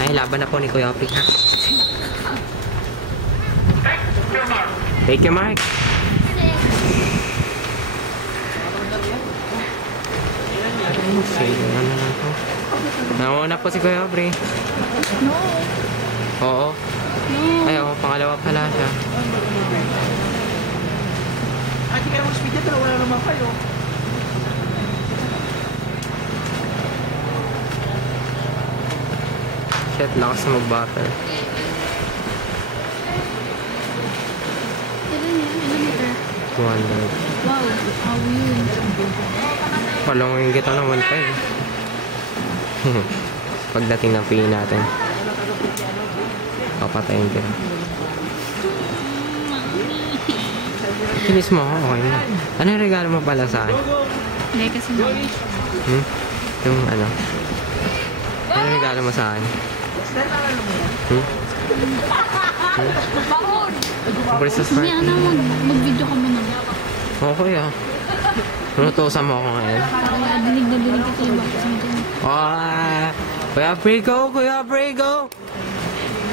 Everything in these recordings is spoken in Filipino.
Ay, laban na po ni Kuya Opie, ha? Take your mark. Sige, ano na po. Nauna po si Kuya Aubrey. No. Oo. No. Ay, oo, pangalawa pala siya. Hindi ka naman speed dito, wala naman kayo. Shit, lakas na mag-butter. Ilan yan? Ilan meter? 200. Wow. How yun? Palungin kita naman pa eh. Pagdating ng pili natin. Papatayin kita. Kinis mo ako, okay na. Ano yung regalo mo pala sa akin? Hindi kasi mo. Yung ano? Ano yung regalo mo sa akin? Christmas Hindi, party? ano, mag-video ka muna. Okay ah. Nutusan mo ako ngayon. Kaya dinig na dinig kasi yung bakit sa dyan. Ah! Kuya Brigo! Kuya Brigo!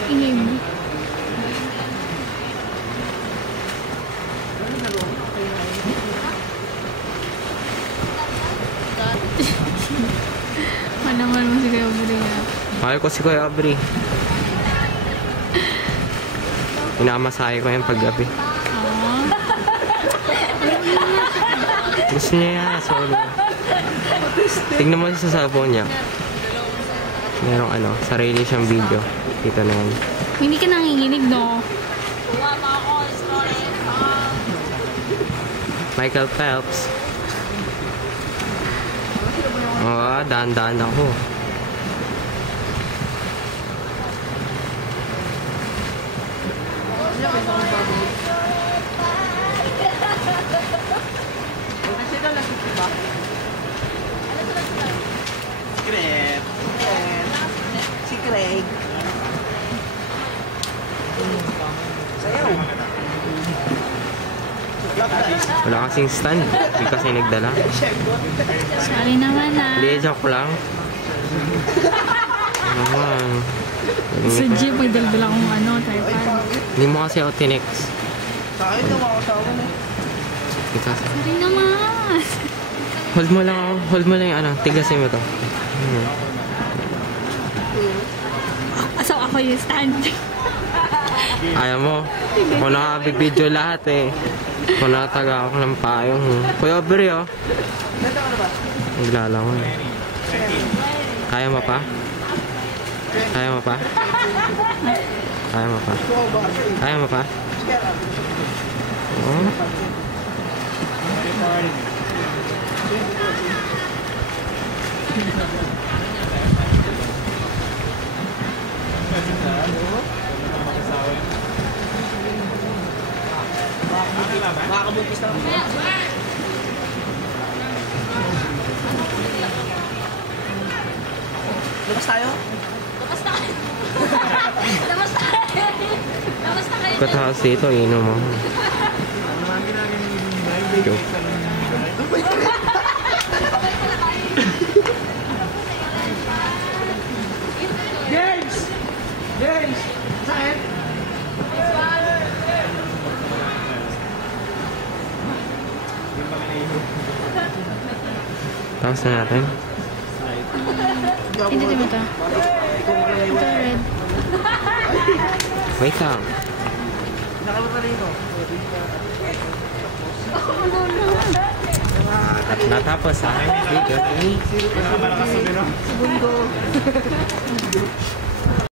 Ingay mo. Manaman mo si Kuya Aubrey. Mahal ko si Kuya Aubrey. Pinamasahe ko yung paggabi. Gusto niya yan. Sorry. Tignan mo sa cellphone niya. Merong ano, sarili siyang video. Kita na yan. Hindi ka nanginginig, no? Michael Phelps. Oo, daan-daan ako. Secret. Si Craig. Sayaw. Wala kasing stand. Hindi kasi nagdala. Sorry naman, Hindi, joke lang. Ano naman. Sa jeep, may daldala akong ano, tripod. Hindi mo kasi ako tinex. Sa akin daw ako tawa na. Sorry naman. Hold mo lang ako. Hold mo lang yung ano. Tigasin mo to. So, ako yung stand. Ayaw mo. Ako nakabig-video lahat eh. Ako nakataga ako ng payong. Kuya Aubrey oh. Ganda ka na ba? Naglalangon. Kaya mo pa? Kaya mo pa? Kaya mo pa? Kaya mo pa? Oh. Makakabuntis na ako. Labas tayo? Labas na kayo. Labas na kayo. Labas na kayo. Kataas dito, inom mo. Joke. James! James! Saan? Tapos na natin. Hindi mo ito. Ito red. Wait lang. Nakalata rito. At natapos sa aking video. Segundo.